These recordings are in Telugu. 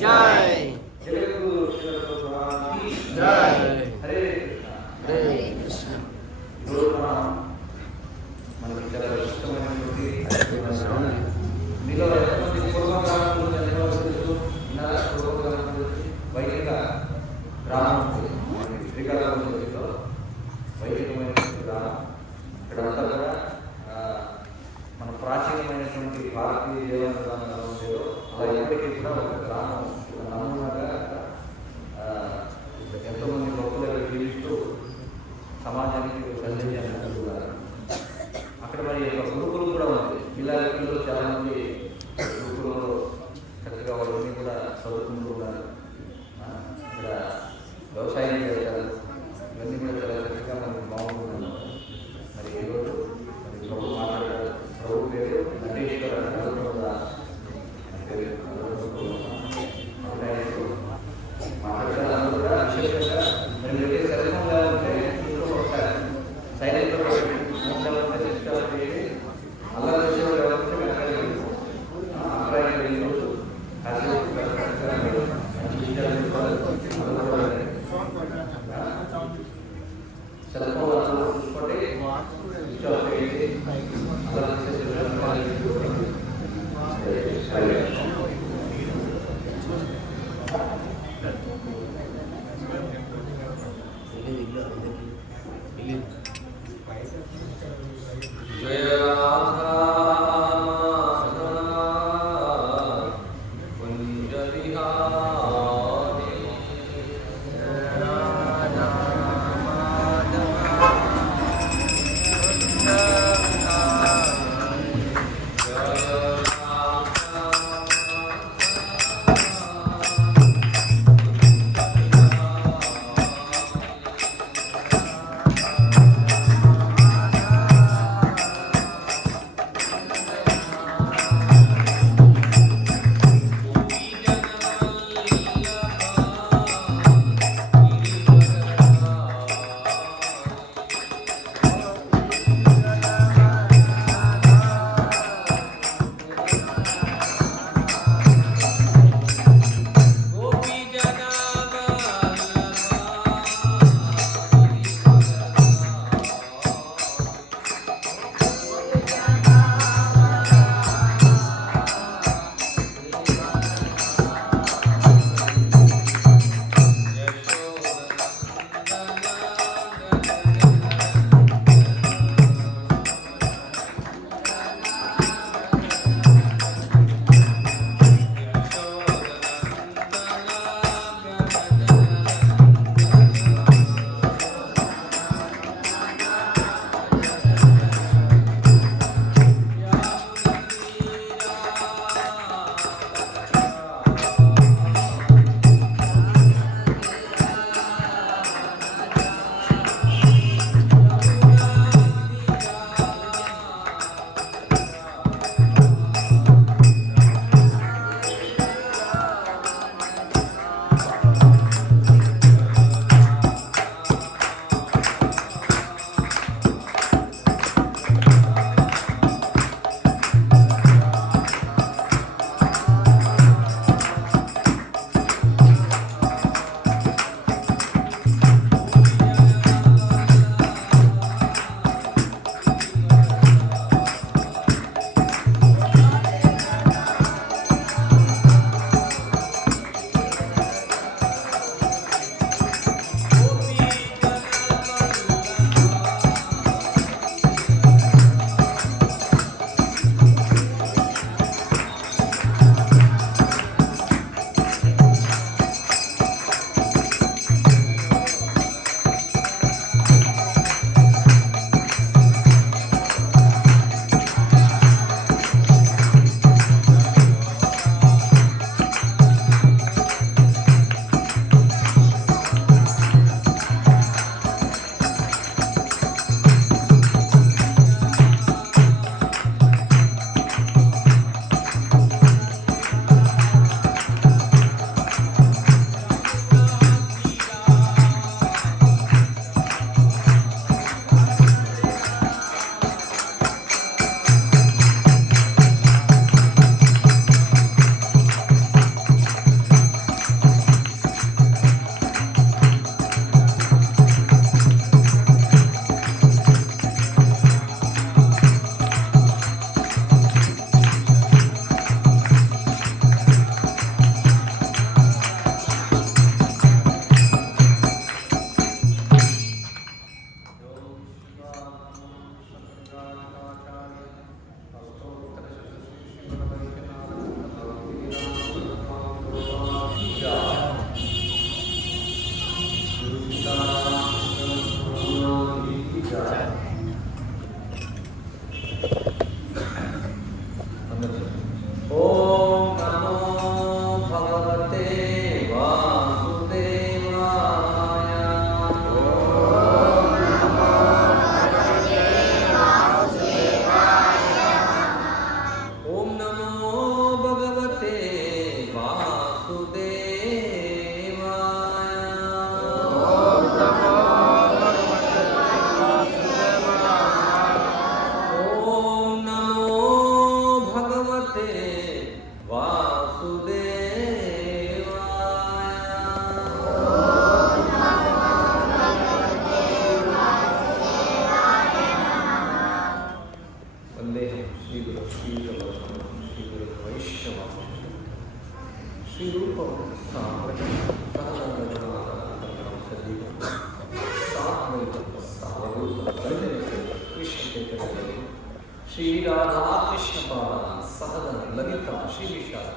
జై జై హరే హరే కృష్ణ. మనకి చాలా ఇష్టమైనటువంటి మీలో ఎంతమంది పూర్వకాలంలో వైదిక గ్రామం శ్రీకాకుళం జిల్లాలో వైదికమైనటువంటి గ్రామం. ఇక్కడంతా కూడా మన ప్రాచీనమైనటువంటి భారతీయ దేవాలయాలు ఉండేదో అలా ఎప్పటికీ కూడా ఒక గ్రామం ఒక నమూనాగా ఎంతోమంది భక్తులు జీవిస్తూ సమాజానికి సందేశాన్ని అందుతున్నారు. అక్కడ మరి ఒక గురుకులం కూడా ఉంది. పిల్లలు చాలామంది గురుకులంలో చక్కగా వాళ్ళని కూడా చదువుకుంటూ ఉన్నారు. ఇక్కడ వ్యవసాయం చేస్తారు. ఇవన్నీ కూడా చాలా చక్కగా మనకు బాగుంటున్నాను. మరి ఈరోజు మరి ప్రభు మాట్లాడారు. ప్రభు పేరు నటేశ్వర మాట్లాడతారు. అందరూ కూడా విశేషంగా మరి మీరు సరిగ్గా ఉంటే ఒకసారి సైలెంట్ శ్రీరూపం శ్రీ రాధాకృష్ణ పాద సహన లలిత శ్రీ విశాఖ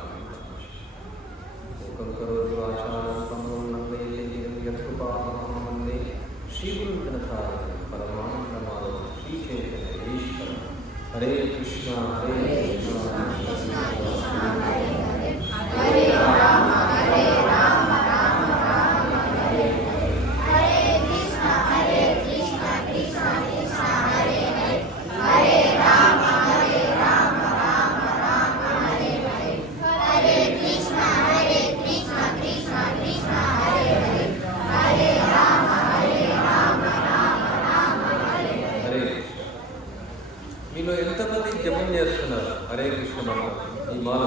శ్రీ గురు పరమానందమాలో శ్రీ చైతన్య ఈశ్వర హరే కృష్ణ హరే కృష్ణ హరే రామ హరే రామ రామ రామ హరే హరే కృష్ణ కృష్ణ కృష్ణ హరే హరే హరే రామ రామ రామ హరే హరే హరే కృష్ణ కృష్ణ కృష్ణ హరే హరే హరే రామ రామ రామ హరే హరే మీలో ఎంతమంది జపం చేస్తున్నారు హరే కృష్ణ మంత్రం ఈ మాల?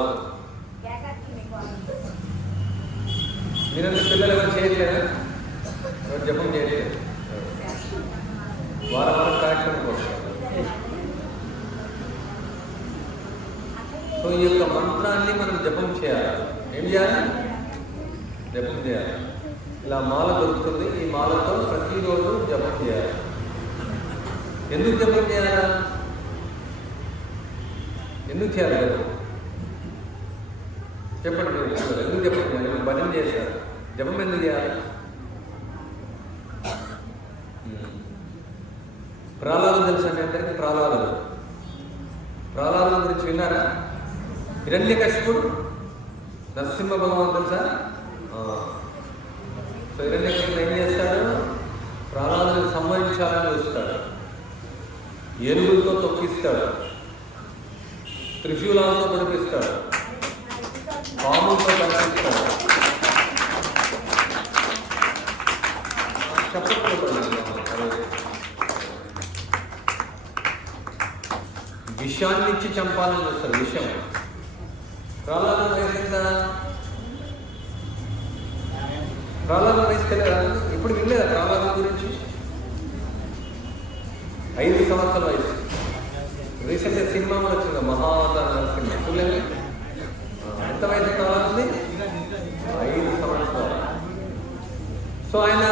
మీరంతా పిల్లలు ఎవరు చేయట్లేదా? ఎవరు జపం చేయట్లేదు? వారం కార్యక్రమం కోసం. సో ఈ యొక్క మంత్రాన్ని మనం జపం చేయాలి. ఏం చేయాలి? జపం చేయాలి. ఇలా మాల దొరుకుతుంది. ఈ మాలతో ప్రతిరోజు జపం చేయాలి. ఎందుకు జపం చేయాలా? ఎందుకు చేయాలి జపం? చెప్పండి మీరు. ఎందుకు జపం చేయాలి? భజన చేశారు, జపం ఎందుకు చేయాలి? ప్రహ్లాదం తెలుసా మీ అందరికీ? ప్రహ్లాదం గురించి విన్నారా? హిరణ్యకశిపుడు నరసింహ భగవాన్ తెలుసా? సో హిరణ్యకశిపుడు ఏం చేస్తాడు? ప్రహ్లాదాన్ని సంహరించాలని చూస్తాడు. ఏనుగులతో తొక్కిస్తాడు, త్రిశూలాలతో పొడిపిస్తాడు, పాములతో కనిపిస్తాడు. విషయాన్ని ఇచ్చి చంపాలని చూస్తారు. విషయం. ప్రహ్లాదం వయసు ఎంత? ప్రహ్లాదం వయసు తెలియదా? ఇప్పుడు వినలేదా ప్రహ్లాదం గురించి? 5 సంవత్సరాల వయసు. రీసెంట్గా సినిమా కూడా వచ్చింది, మహావతార సినిమా. చూడలేదు? ఎంత వయసు ప్రహ్లాదంది? 5 సంవత్సరాలు. సో ఆయన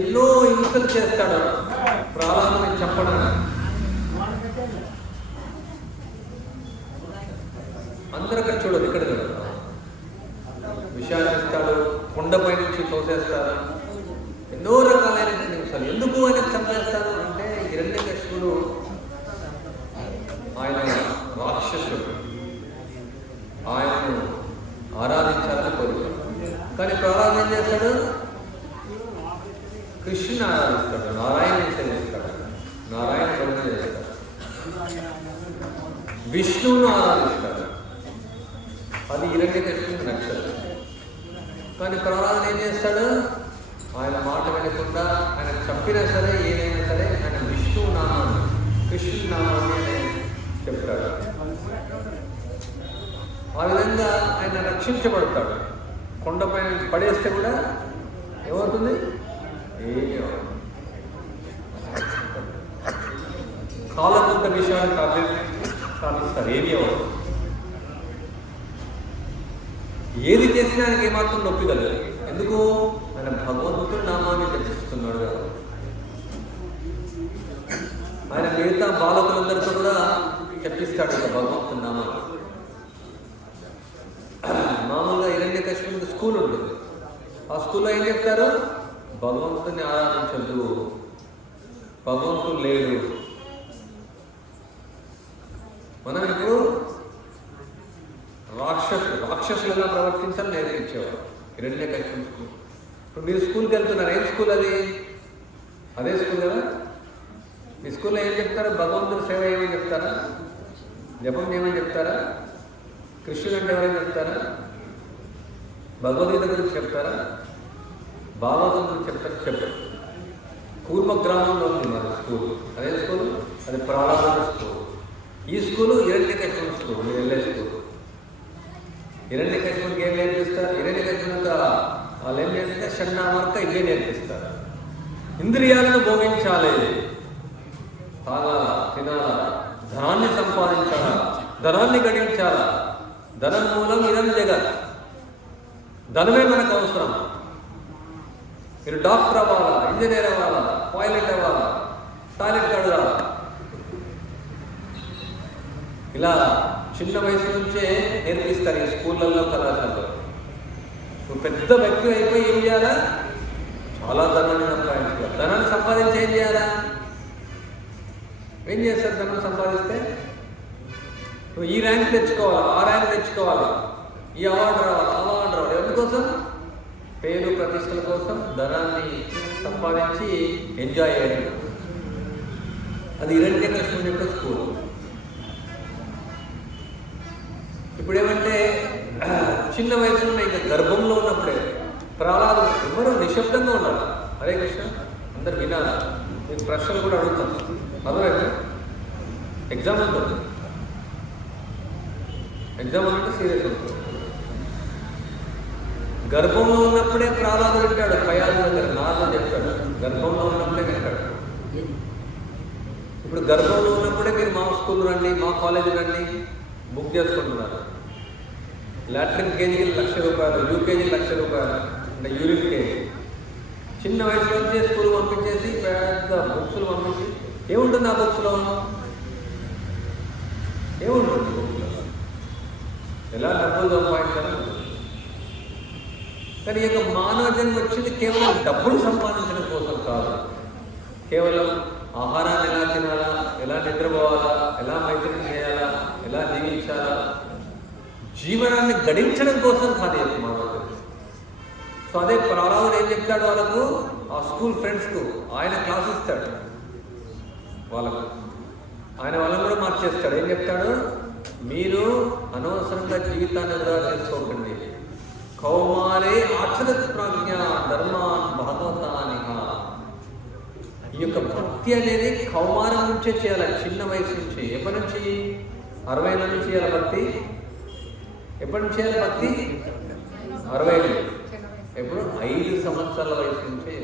ఎన్నో హింసలు చేస్తాడు ప్రహ్లాదాన్ని చంపడానికి. అందరూ అక్కడ చూడదు, ఇక్కడ చూడదు. విషయాలు ఇస్తాడు, కొండపై నుంచి తోసేస్తారు, ఎన్నో రకాలైన హింసలు. ఎందుకు ఆయన చంపేస్తారు అంటే హిరణ్యకశిపుడు ఆయన రాక్షసుడు, ఆయనను ఆరాధించాలని కోరుతాడు. కానీ ప్రహ్లాదం ఏం చేస్తాడు? కృష్ణుని ఆరాధిస్తాడు, నారాయణని సేవిస్తాడు, నారాయణ భజన చేస్తాడు, విష్ణువును ఆరాధిస్తాడు. అది హిరణ్యకశిపునికి నచ్చదు. కానీ ప్రహ్లాదం ఏం చేస్తాడు? ఆయన మాట వినకుండా ఆయన చంపినా సరే, ఏదైనా సరే ఆయన విష్ణువు నామాన్ని, కృష్ణుని నామాన్ని ఆయన చెప్తాడు. ఆ విధంగా ఆయన రక్షించబడతాడు. కొండపై నుంచి పడేస్తే కూడా ఏమవుతుంది? ఏమీ అవ్వదు. కాలకుంట విషయాలు సాధిస్తారు, ఏమీ అవ్వదు. ఏది చేసినా ఆయనకి ఏమాత్రం నొప్పి కలదు. ఎందుకు? ఆయన భగవంతుడి నామాన్ని జపిస్తున్నాడు కదా. ఆయన మిగతా బాలకులందరితో కూడా చెప్పిస్తాడు కదా భగవంతుడి నామాన్ని. మామూలుగా హిరణ్యకశిపునికి స్కూల్ ఉంటుంది. ఆ స్కూల్లో ఏం చెప్తారు? భగవంతుని ఆరాధించద్దు, భగవంతుడు లేడు. మనం ఇప్పుడు రాక్షసులుగా ప్రవర్తించాలని నేర్పించేవారు హిరణ్యకశిపుని స్కూల్. ఇప్పుడు మీరు స్కూల్కి వెళ్తున్నారు, ఏం స్కూల్ అది? అదే స్కూల్ కదా. మీ స్కూల్లో ఏం చెప్తారు? భగవంతుని సేవ ఏమని చెప్తారా? జపం ఏమని చెప్తారా? కృష్ణుడు అంటే ఎవరైనా చెప్తారా? భగవద్గీత గురించి చెప్తారా? భాగవతం గురించి చెప్తారు? చెప్పారు. కూర్మ గ్రామంలో ఉంది మన స్కూల్. అదే స్కూల్, అది ప్రహ్లాద స్కూల్. ఈ స్కూలు హిరణ్యకశిపుని స్కూల్, మీరు వెళ్ళే స్కూల్. హిరణ్యకశిపునికి ఏం నేర్పిస్తారు? హిరణ్యకశిపునికి వాళ్ళు ఏం నేర్పిస్తే షణ్ణామర్క ఇవే నేర్పిస్తారు. ఇంద్రియాలను భోగించాలి, తాగాల, తినాల, ధనాన్ని సంపాదించాలా, ధనాన్ని గడించాలా. ధనం మూలం ఇదం జగత్. ధనమే మనకు అవసరం. మీరు డాక్టర్ అవ్వాలా, ఇంజనీర్ అవ్వాలా, పైలట్ అవ్వాలా, టాయిలెట్ కడగాలా, ఇలా చిన్న వయసు నుంచే నేర్పిస్తారు ఈ స్కూళ్ళల్లో, కళాశాలలో. నువ్వు పెద్ద వ్యక్తి అయిపోయి ఏం చేయాలా? చాలా ధనాన్ని సంపాదించాలి. ధనాన్ని సంపాదించి ఏం చేయాలా? ఏం చేస్తారు? ధనం సంపాదిస్తే నువ్వు ఈ ర్యాంక్ తెచ్చుకోవాలి, ఆ ర్యాంక్ తెచ్చుకోవాలి, ఈ అవార్డు రావాలి, అవార్డు రావాలి. ఎందుకోసం? పేరు ప్రతిష్టల కోసం ధనాన్ని సంపాదించి ఎంజాయ్ చేయడం. అది హిరణ్యకృష్ణుని యొక్క స్కూల్. ఇప్పుడు ఏమంటే చిన్న వయసులో ఇంకా గర్భంలో ఉన్నప్పుడే ప్రహ్లాదు ఎవరు నిశ్శబ్దంగా ఉండాలి. హరే కృష్ణ అందరు వినాలి. నేను ప్రశ్నలు కూడా అడుగుతాను. అర్థమైతే ఎగ్జామ్ ఉంటుంది. ఎగ్జామ్ అంటే సీరియస్ ఉంటుంది. గర్భంలో ఉన్నప్పుడే ప్రహ్లాదు వింటాడు. కయాలు దగ్గర నాతో చెప్తాడు. గర్భంలో ఉన్నప్పుడే వింటాడు. ఇప్పుడు గర్భంలో ఉన్నప్పుడే మీరు మా స్కూల్ రండి, మా కాలేజీ రండి బుక్ చేసుకుంటున్నారు. లాట్రిన్ కేజీకి ₹1,00,000, యూకేజీ ₹1,00,000, అంటే యూరిన్ కేజీ. చిన్న వయసు నుంచి స్కూల్ పంపించేసి పెద్ద బుక్స్లు పంపించి ఏముంటుంది ఆ బుక్స్లో? ఏముంటుంది బుక్స్లో? ఎలా డబ్బులు సంపాదించాలని. కానీ ఈ యొక్క మానవ జన్మ వచ్చింది కేవలం డబ్బులు సంపాదించడం కోసం కాదు. కేవలం ఆహారాన్ని ఎలా తినాలా, ఎలా నిద్రపోవాలా, ఎలా మైత్రి చేయాలా, ఎలా జీవించాలా, జీవనాన్ని గడించడం కోసం కాదు ఈ మానవ జన్మ. సో అదే ప్రహ్లాదుడు ఏం చెప్తాడు వాళ్ళకు, ఆ స్కూల్ ఫ్రెండ్స్కు ఆయన క్లాస్ ఇస్తాడు వాళ్ళకు. ఆయన వాళ్ళని కూడా మార్చేస్తాడు. ఏం చెప్తాడు? మీరు అనవసరంగా జీవితాన్ని వృధా చేసుకోకండి. కౌమారే ఆచరత్ ప్రజ్ఞ ధర్మాన్ భాగవతానిహ. ఈ యొక్క భక్తి అనేది కౌమారం నుంచే చేయాలి, చిన్న వయసు నుంచి. ఎప్పటి నుంచి? 60 ఏళ్ళ నుంచి చేయాలి భక్తి. ఎప్పటి నుంచి చేయాలి భక్తి? 60 ఏళ్ళు. ఎప్పుడు? 5 సంవత్సరాల వయసు నుంచే.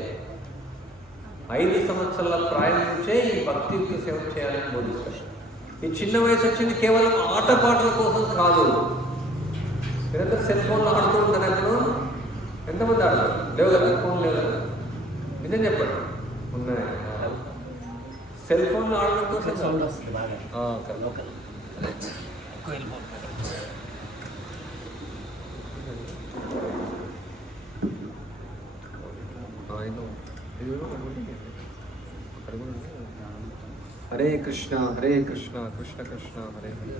5 సంవత్సరాల ప్రాయం నుంచే ఈ భక్తి యొక్క సేవ చేయాలని బోధిస్తారు. ఈ చిన్న వయసు వచ్చింది కేవలం ఆటపాటల కోసం కాదు. మీరంతా సెల్ ఫోన్లో ఆడుతూ ఉంటారు. ఎప్పుడు ఎంతమంది ఆడతారు? లేవు కదా, ఫోన్ లేవు కదా. నిజం చెప్పండి, ఉన్నాయి. సెల్ ఫోన్లో ఆడడం కోసం హరే కృష్ణ హరే కృష్ణ కృష్ణ కృష్ణ హరే హరే,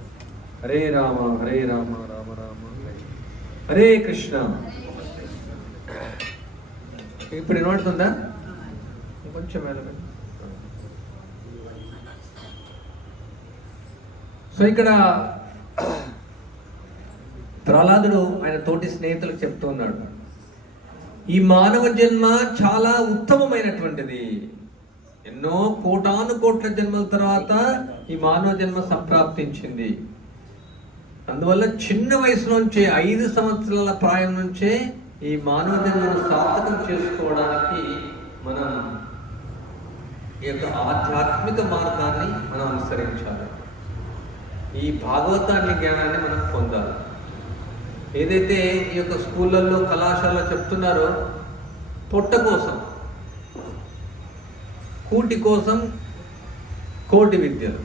హరే రామ హరే రామ రామ రామ హరే హరే కృష్ణ. ఇప్పుడు వినబడుతుందా? కొంచెం వెళ్ళండి. సో ఇక్కడ ప్రహ్లాదుడు ఆయన తోటి స్నేహితులకు చెప్తున్నాడు, ఈ మానవ జన్మ చాలా ఉత్తమమైనటువంటిది. ఎన్నో కోటాను కోట్ల జన్మల తర్వాత ఈ మానవ జన్మ సంప్రాప్తించింది. అందువల్ల చిన్న వయసు నుంచే 5 సంవత్సరాల ప్రాయం నుంచే ఈ మానవ జన్మను సార్థకం చేసుకోవడానికి మనం ఈ యొక్క ఆధ్యాత్మిక మార్గాన్ని మనం అనుసరించాలి. ఈ భాగవతాన్ని జ్ఞానాన్ని మనం పొందాలి. ఏదైతే ఈ యొక్క స్కూళ్ళల్లో కళాశాలలో చెప్తున్నారో, పొట్ట కోసం, కూటి కోసం కోటి విద్యలు.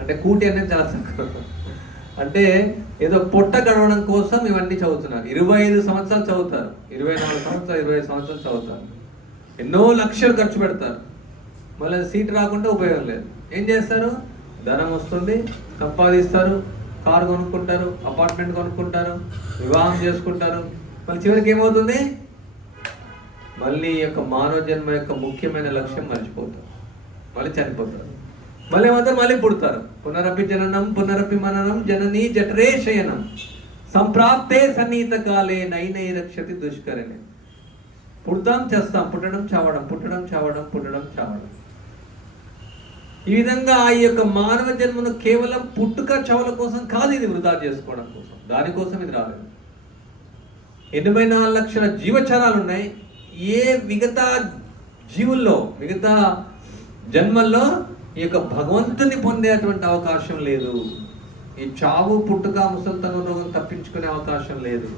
అంటే కూటి అనేది చాలా తక్కువ. అంటే ఏదో పొట్ట గడవడం కోసం ఇవన్నీ చదువుతున్నారు. 25 సంవత్సరాలు చదువుతారు, 24 సంవత్సరాలు, 25 సంవత్సరాలు చదువుతారు, ఎన్నో లక్షలు ఖర్చు పెడతారు. మళ్ళీ సీట్ రాకుంటే ఉపయోగం లేదు. ఏం చేస్తారు? ధనం వస్తుంది, సంపాదిస్తారు, కారు కొనుక్కుంటారు, అపార్ట్మెంట్ కొనుక్కుంటారు, వివాహం చేసుకుంటారు. మళ్ళీ చివరికి ఏమవుతుంది? మళ్ళీ ఈ యొక్క మానవ జన్మ యొక్క ముఖ్యమైన లక్ష్యం మర్చిపోతారు, మళ్ళీ చనిపోతారు. మళ్ళీ ఏమవుతారు? మళ్ళీ పుడతారు. పునరపి జననం పునరపి మననం జననీ జఠరే శయనం సంప్రాప్తే సన్నిహిత కాలే నైనై రక్షతి దుష్కరనే. పుడతాం, చేస్తాం, పుట్టడం చావడం, పుట్టడం చావడం, పుట్టడం చావడం. ఈ విధంగా ఈ యొక్క మానవ జన్మను కేవలం పుట్టుక చావుల కోసం కాదు, ఇది వృధా చేసుకోవడం కోసం. దానికోసం ఇది రాలేదు. 84 లక్షల జీవచరాలు ఉన్నాయి. ఏ మిగతా జీవుల్లో, మిగతా జన్మల్లో ఈ యొక్క భగవంతుని పొందేటువంటి అవకాశం లేదు. ఈ చావు, పుట్టుక, ముసలితనం, రోగం తప్పించుకునే అవకాశం లేదు.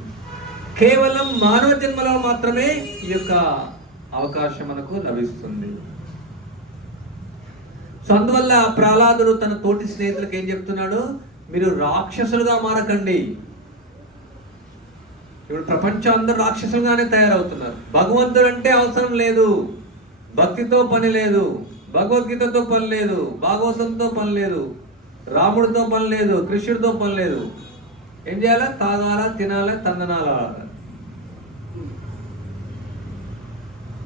కేవలం మానవ జన్మలో మాత్రమే ఈ యొక్క అవకాశం మనకు లభిస్తుంది. సో అందువల్ల ప్రహ్లాదుడు తన తోటి స్నేహితులకు ఏం చెప్తున్నాడు? మీరు రాక్షసులుగా మారకండి. ఇప్పుడు ప్రపంచం అందరూ రాక్షసులుగానే తయారవుతున్నారు. భగవంతుడు అంటే అవసరం లేదు, భక్తితో పని లేదు, భగవద్గీతతో పని లేదు, భాగవతంతో పని లేదు, రాముడితో పని లేదు, కృష్ణుడితో పని లేదు. ఏం చేయాలా? తాగాల, తినాల, తందనాల.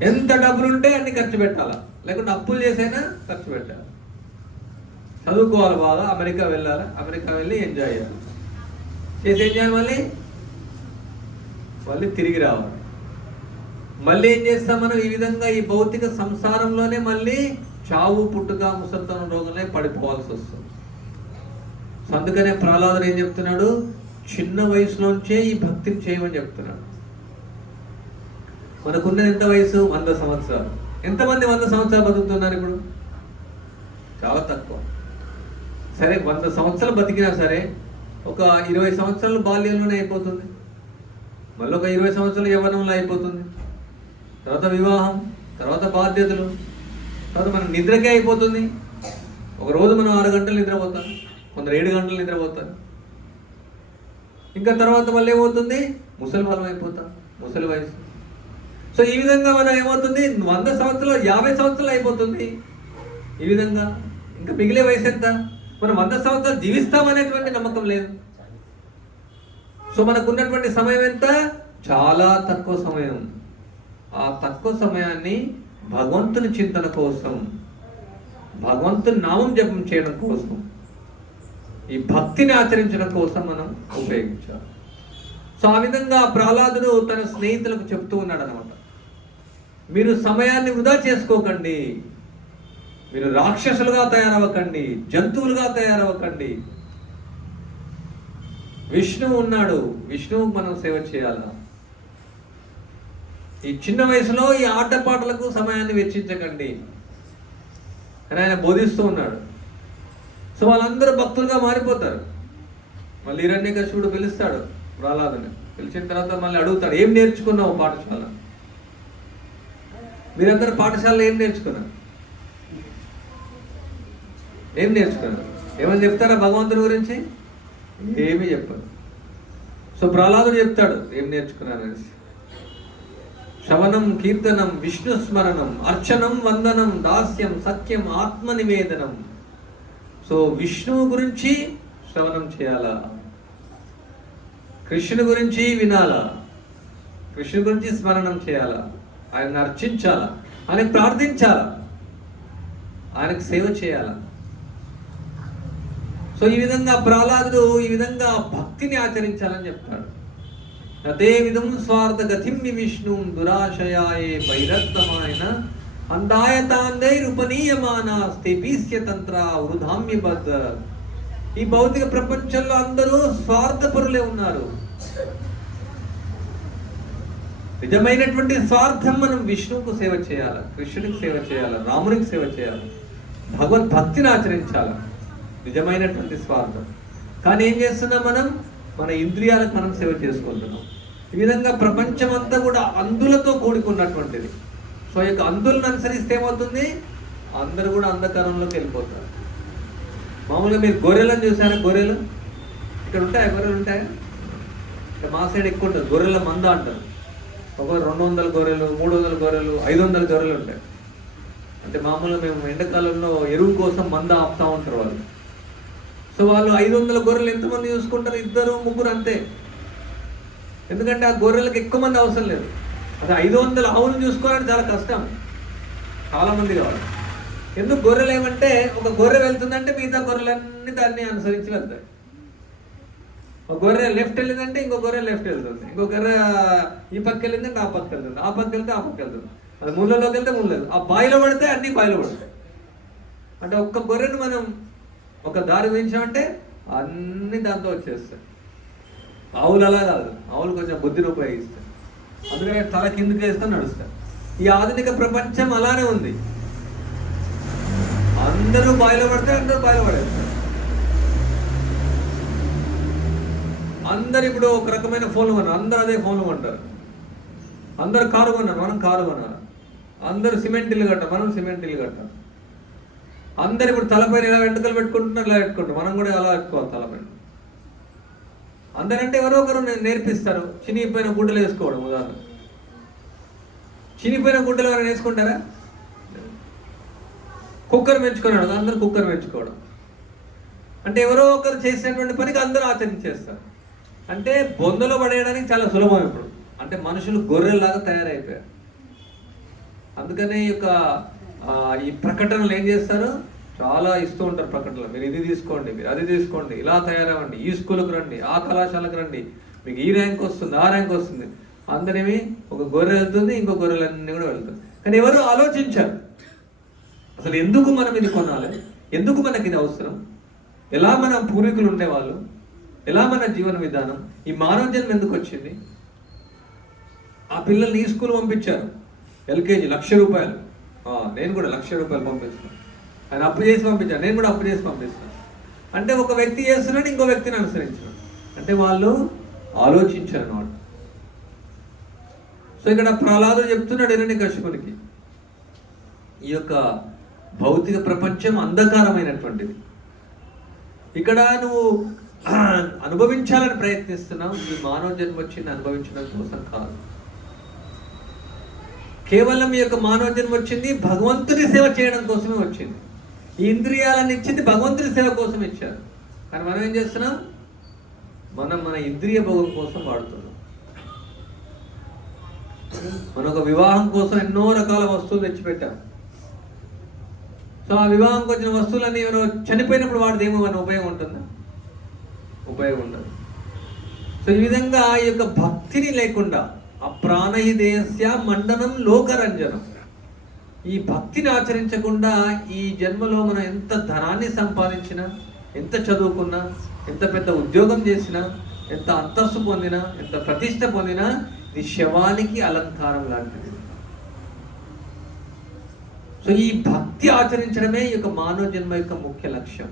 ఎంత డబ్బులుంటే అన్ని ఖర్చు పెట్టాలా, లేకుంటే అప్పులు చేసైనా ఖర్చు పెట్టాలి. చదువుకోవాలి, బాగా అమెరికా వెళ్ళాలి, అమెరికా వెళ్ళి ఎంజాయ్ చేయాలి, చేసి ఏం చేయాలి? మళ్ళీ తిరిగి రావాలి. మళ్ళీ ఏం చేస్తాం మనం? ఈ విధంగా ఈ భౌతిక సంసారంలోనే మళ్ళీ చావు, పుట్టుక, ముసల్తనం రోగంలో పడిపోవాల్సి వస్తుంది. అందుకనే ప్రహ్లాదుడు ఏం చెప్తున్నాడు? చిన్న వయసులోంచే ఈ భక్తిని చేయమని చెప్తున్నాడు. మనకున్నది ఎంత వయసు? 100 సంవత్సరాలు. ఎంతమంది 100 సంవత్సరాలు బతుకుతున్నారు ఇప్పుడు? చాలా తక్కువ. సరే, 100 సంవత్సరాలు బతికినా సరే ఒక 20 సంవత్సరాలు బాల్యంలోనే అయిపోతుంది, మళ్ళీ ఒక 20 సంవత్సరాలు యవ్వనంలో అయిపోతుంది, తర్వాత వివాహం, తర్వాత బాధ్యతలు, తర్వాత మనం నిద్రకే అయిపోతుంది. ఒక రోజు మనం 6 గంటలు నిద్రపోతాం, కొందరు 7 గంటలు నిద్రపోతారు. ఇంకా తర్వాత మళ్ళీ ఏమవుతుంది? ముసలి వాళ్ళం అయిపోతాం, ముసలి వయసు. సో ఈ విధంగా మనం ఏమవుతుంది? 100 సంవత్సరాలు 50 సంవత్సరాలు అయిపోతుంది. ఈ విధంగా ఇంకా మిగిలే వయసు ఎంత? మనం 100 సంవత్సరాలు జీవిస్తామనేటువంటి నమ్మకం లేదు. సో మనకు ఉన్నటువంటి సమయం ఎంత? చాలా తక్కువ సమయం. ఆ తక్కువ సమయాన్ని భగవంతుని చింతన కోసం, భగవంతుని నామం జపం చేయడం కోసం, ఈ భక్తిని ఆచరించడం కోసం మనం ఉపయోగించాలి. సో ఆ విధంగా ప్రహ్లాదుడు తన స్నేహితులకు చెప్తూ ఉన్నాడు అనమాట, మీరు సమయాన్ని వృధా చేసుకోకండి, మీరు రాక్షసులుగా తయారవ్వకండి, జంతువులుగా తయారవ్వకండి. విష్ణువు ఉన్నాడు, విష్ణువుకు మనం సేవ చేయాలా. ఈ చిన్న వయసులో ఈ ఆటపాటలకు సమయాన్ని వెచ్చించకండి అని ఆయన బోధిస్తూ ఉన్నాడు. సో వాళ్ళందరూ భక్తులుగా మారిపోతారు. మళ్ళీ హిరణ్యకశిపుడు పిలుస్తాడు ప్రహ్లాదుని. పిలిచిన తర్వాత మళ్ళీ అడుగుతాడు, ఏం నేర్చుకున్నావు పాఠశాల? మీరందరూ పాఠశాలలో ఏం నేర్చుకున్నారు? ఏం నేర్చుకున్నారు? ఏమని చెప్తారా భగవంతుడి గురించి? ఏమీ చెప్పారు. సో ప్రహ్లాదుడు చెప్తాడు ఏం నేర్చుకున్నారనేసి. శ్రవణం, కీర్తనం, విష్ణు స్మరణం, అర్చనం, వందనం, దాస్యం, సత్యం, ఆత్మ నివేదనం. సో విష్ణువు గురించి శ్రవణం చేయాలా, కృష్ణుని గురించి వినాలా, కృష్ణుని గురించి స్మరణం చేయాలా, ఆయనను అర్చించాలా, ఆయనకు ప్రార్థించాలా, ఆయనకు సేవ చేయాలా. సో ఈ విధంగా ప్రహ్లాదుడు ఈ విధంగా భక్తిని ఆచరించాలని చెప్తాడు. అదే విధం స్వార్థ గతిం విష్ణు దురాశయాయే వైరత్తమాయన అందాయతాందైరుపనీయమానాస్తే పీస్యతంత్ర వృధామ్యబద్ధ. ఈ భౌతిక ప్రపంచంలో అందరూ స్వార్థపరులే ఉన్నారు. నిజమైనటువంటి స్వార్థం మనం విష్ణువుకు సేవ చేయాలి, కృష్ణుడికి సేవ చేయాలి, రామునికి సేవ చేయాలి, భగవద్భక్తిని ఆచరించాలి, నిజమైనటువంటి స్వార్థం. కానీ ఏం చేస్తున్నాం మనం? మన ఇంద్రియాలకు మనం సేవ చేసుకుంటున్నాం. ఈ విధంగా ప్రపంచం అంతా కూడా అందులతో కూడుకున్నటువంటిది. సో ఈ యొక్క అందులను అనుసరిస్తే ఏమవుతుంది? అందరూ కూడా అంధకారంలోకి వెళ్ళిపోతారు. మామూలుగా మీరు గొర్రెలను చూసారా? గొర్రెలు ఇక్కడ ఉంటాయా? గొర్రెలు ఉంటాయా? ఇక్కడ మా సైడ్ ఎక్కువ ఉంటుంది. గొర్రెల మంద అంటారు. ఒక 200 గొర్రెలు, 300 గొర్రెలు, 500 గొర్రెలు ఉంటాయి. అంటే మామూలుగా మేము ఎండాకాలంలో ఎరువు కోసం మంద ఆపుతా ఉంటారు వాళ్ళు. సో వాళ్ళు 500 గొర్రెలు ఎంతమంది చూసుకుంటారు? 2, 3 అంతే. ఎందుకంటే ఆ గొర్రెలకు ఎక్కువ మంది అవసరం లేదు. అది 500 ఆవులను చూసుకోవాలంటే చాలా కష్టం, చాలా మంది కావాలి. ఎందుకు? గొర్రెలు ఏమంటే ఒక గొర్రె వెళ్తుందంటే మిగతా గొర్రెలన్నీ దాన్ని అనుసరించి వెళ్తాయి. ఒక గొర్రె లెఫ్ట్ వెళ్ళిందంటే ఇంకో గొర్రె లెఫ్ట్ వెళ్తుంది, ఇంకో గొర్రె ఈ పక్క వెళ్ళిందంటే ఆ పక్క వెళ్తుంది, ఆ పక్క వెళ్తే ఆ పక్క వెళ్తుంది. అది ముళ్ళలోకి వెళ్తే ముళ్ళలేదు, ఆ బాయిలో పడితే అన్ని బాయిలో పడతాయి. అంటే ఒక్క గొర్రెను మనం ఒక దారి వేయించామంటే అన్ని దాంతో వచ్చేస్తాయి. ఆవులు అలా కాదు, ఆవులు కొంచెం బుద్ధిని ఉపయోగిస్తాయి, అందుకని తల కిందకి వేస్తే నడుస్తాయి. ఈ ఆధునిక ప్రపంచం అలానే ఉంది. అందరూ బాయిలో పడితే అందరూ బాయిలో పడేస్తారు. అందరు ఇప్పుడు ఒక రకమైన ఫోన్లు కొన్నారు, అందరూ అదే ఫోన్లు కొంటారు. అందరు కారు కొన్నారు, మనం కారు కొనాలి. అందరూ సిమెంట్ ఇల్లు కట్టాం, మనం సిమెంట్ ఇల్లు కట్టాం. అందరు ఇప్పుడు తలపైన ఇలా వెంట్రుకలు పెట్టుకుంటున్నారు, ఇలా పెట్టుకుంటారు, మనం కూడా అలా పెట్టుకోవాలి తలపైన. అందరంటే ఎవరో ఒకరు నేర్పిస్తారు. చినిగిపోయిన గుడ్డలు వేసుకోవడం ఉదాహరణ. చినిగిపోయిన గుడ్డలు ఎవరైనా వేసుకుంటారా? కుక్కర్ పెంచుకున్నాడు, అందరూ కుక్కర్ పెంచుకోవడం. అంటే ఎవరో ఒకరు చేసినటువంటి పనికి అందరూ ఆచరించేస్తారు. అంటే బొందలో పడేయడానికి చాలా సులభం ఇప్పుడు. అంటే మనుషులు గొర్రెల్లాగా తయారైపోయారు. అందుకనే ఈ ప్రకటనలు ఏం చేస్తారు, చాలా ఇస్తూ ఉంటారు ప్రకటనలు. మీరు ఇది తీసుకోండి, మీరు అది తీసుకోండి, ఇలా తయారవ్వండి, ఈ స్కూల్కి రండి, ఆ కళాశాలకు రండి, మీకు ఈ ర్యాంక్ వస్తుంది, ఆ ర్యాంక్ వస్తుంది. అందరేమి ఒక గొర్రె వెళ్తుంది, ఇంకో గొర్రెలన్నీ కూడా వెళ్తుంది. కానీ ఎవరు ఆలోచించారు అసలు ఎందుకు మనం ఇది కొనాలి, ఎందుకు మనకి ఇది అవసరం, ఎలా మన పూర్వీకులు ఉండేవాళ్ళు, ఎలా మన జీవన విధానం, ఈ మానవ జన్మ ఎందుకు వచ్చింది. ఆ పిల్లల్ని ఈ స్కూల్ పంపించారు, ఎల్కేజీ ₹1,00,000. నేను కూడా ₹1,00,000 పంపిస్తాను. ఆయన అప్పు చేసి పంపించాను, నేను కూడా అప్పు చేసి పంపిస్తాను. అంటే ఒక వ్యక్తి చేస్తున్నాడు, ఇంకో వ్యక్తిని అనుసరించాడు. అంటే వాళ్ళు ఆలోచించారు అన్నమాట. సో ఇక్కడ ప్రహ్లాదుడు చెప్తున్నాడు హిరణ్యకశిపునికి, ఈ యొక్క భౌతిక ప్రపంచం అంధకారమైనటువంటిది. ఇక్కడ నువ్వు అనుభవించాలని ప్రయత్నిస్తున్నావు, ఈ మానవ జన్మ వచ్చింది అనుభవించడం కోసం కాదు. కేవలం ఈ యొక్క మానవ జన్మ వచ్చింది భగవంతుని సేవ చేయడం కోసమే వచ్చింది. ఈ ఇంద్రియాలను ఇచ్చింది భగవంతుని సేవ కోసం ఇచ్చారు. కానీ మనం ఏం చేస్తున్నాం, మనం మన ఇంద్రియ భోగం కోసం వాడుతున్నాం. మనం ఒక వివాహం కోసం ఎన్నో రకాల వస్తువులు తెచ్చిపెట్టాం. సో ఆ వివాహంకి వచ్చిన వస్తువులన్నీ ఎవరో చనిపోయినప్పుడు వాడిదేమో మన ఉపయోగం ఉంటుందా? ఉపయోగం ఉండదు. సో ఈ విధంగా ఈ యొక్క భక్తిని లేకుండా అప్రాణహిదేయస్య మండనం లోకరంజనం, ఈ భక్తిని ఆచరించకుండా ఈ జన్మలో మనం ఎంత ధనాన్ని సంపాదించినా, ఎంత చదువుకున్నా, ఎంత పెద్ద ఉద్యోగం చేసినా, ఎంత అంతస్తు పొందినా, ఎంత ప్రతిష్ట పొందినా, ఇది శవానికి అలంకారం లాంటిది. సో ఈ భక్తి ఆచరించడమే ఈ యొక్క మానవ జన్మ యొక్క ముఖ్య లక్ష్యం.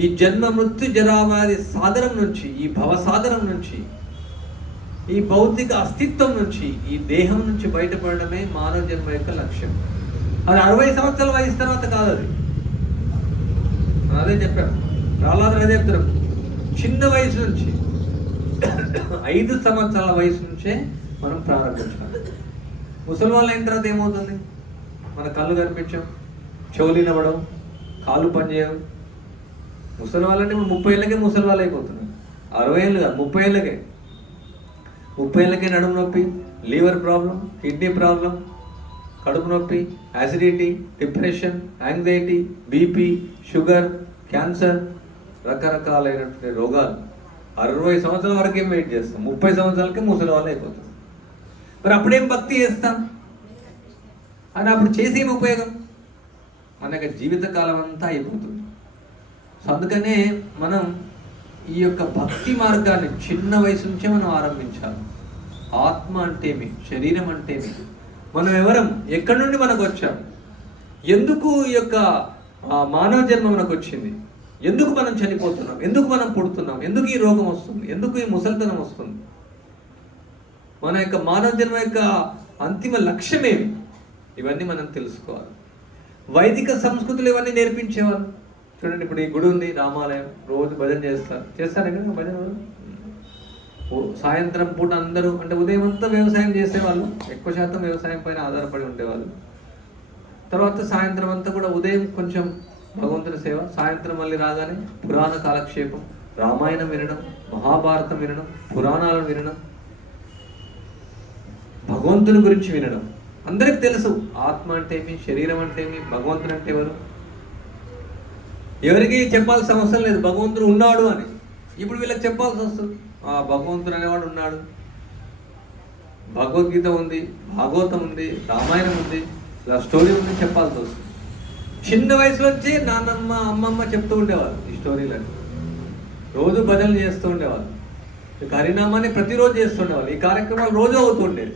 ఈ జన్మ మృత్యు జరావాది సాధనం నుంచి, ఈ భవసాధనం నుంచి, ఈ భౌతిక అస్తిత్వం నుంచి, ఈ దేహం నుంచి బయటపడడమే మానవ జన్మ యొక్క లక్ష్యం. అది 60 సంవత్సరాల వయసు తర్వాత కాదు. అది అదే చెప్పాను, ప్రహ్లాదుడు అదే చెప్తున్నాం. చిన్న వయసు నుంచి 5 సంవత్సరాల వయసు నుంచే మనం ప్రారంభించాలి. ముసలి వాళ్ళు అయిన తర్వాత ఏమవుతుంది, మన కళ్ళు కనిపించం, చెవులు వినబడవు, కాళ్ళు పనిచేయవు. ముసలి వాళ్ళంటే ఇప్పుడు 30 ఏళ్ళకే ముసలి వాళ్ళు అయిపోతున్నారు. 60 ఏళ్ళు కాదు, 30 ఏళ్ళకే. 30 ఏళ్ళకే నడుము నొప్పి, లివర్ ప్రాబ్లం, కిడ్నీ ప్రాబ్లం, కడుపు నొప్పి, acidity, depression, anxiety, BP, sugar, cancer, రకరకాలైనటువంటి రోగాలు. 60 సంవత్సరాల వరకు ఏం వెయిట్ చేస్తాం, 30 సంవత్సరాలకే ముసలి వాళ్ళు అయిపోతాం. మరి అప్పుడేం భక్తి చేస్తాం అని, అప్పుడు చేసేం ఉపయోగం, మన యొక్క జీవితకాలం అంతా అయిపోతుంది. సో అందుకనే మనం ఈ యొక్క భక్తి మార్గాన్ని చిన్న వయసు నుంచే మనం ఆరంభించాలి. ఆత్మ అంటేమి, శరీరం అంటేమి, మనం ఎవరం, ఎక్కడి నుండి మనకు వచ్చాం, ఎందుకు ఈ యొక్క మానవ జన్మ మనకు వచ్చింది, ఎందుకు మనం చనిపోతున్నాం, ఎందుకు మనం పుడుతున్నాం, ఎందుకు ఈ రోగం వస్తుంది, ఎందుకు ఈ ముసలితనం వస్తుంది, మన యొక్క మానవ జన్మ యొక్క అంతిమ లక్ష్యమేమి, ఇవన్నీ మనం తెలుసుకోవాలి. వైదిక సంస్కృతులు ఇవన్నీ నేర్పించేవాళ్ళు. చూడండి, ఇప్పుడు ఈ గుడి ఉంది, రామాలయం, రోజు భజన చేస్తారు కదా భజన. సాయంత్రం పూట అందరూ, అంటే ఉదయం అంతా వ్యవసాయం చేసేవాళ్ళు, ఎక్కువ శాతం వ్యవసాయం పైన ఆధారపడి ఉండేవాళ్ళు. తర్వాత సాయంత్రం అంతా కూడా, ఉదయం కొంచెం భగవంతుని సేవ, సాయంత్రం మళ్ళీ రాగానే పురాణ కాలక్షేపం, రామాయణం వినడం, మహాభారతం వినడం, పురాణాలను వినడం, భగవంతుని గురించి వినడం. అందరికి తెలుసు ఆత్మ అంటే ఏమి, శరీరం అంటే ఏమి, భగవంతుడు అంటే ఎవరు. ఎవరికి చెప్పాల్సిన అవసరం లేదు భగవంతుడు ఉన్నాడు అని. ఇప్పుడు వీళ్ళకి చెప్పాల్సి వస్తుంది, భగవంతుడు అనేవాడు ఉన్నాడు, భగవద్గీత ఉంది, భాగవతం ఉంది, రామాయణం ఉంది, ఇలా స్టోరీ ఉంది, చెప్పాల్సి వస్తుంది. చిన్న వయసులో వచ్చి నాన్నమ్మ అమ్మమ్మ చెప్తూ ఉండేవాళ్ళు ఈ స్టోరీలని, రోజు భజనలు చేస్తూ ఉండేవాళ్ళు, హరినామాన్ని ప్రతిరోజు చేస్తుండేవాళ్ళు. ఈ కార్యక్రమాలు రోజు అవుతుండేవి.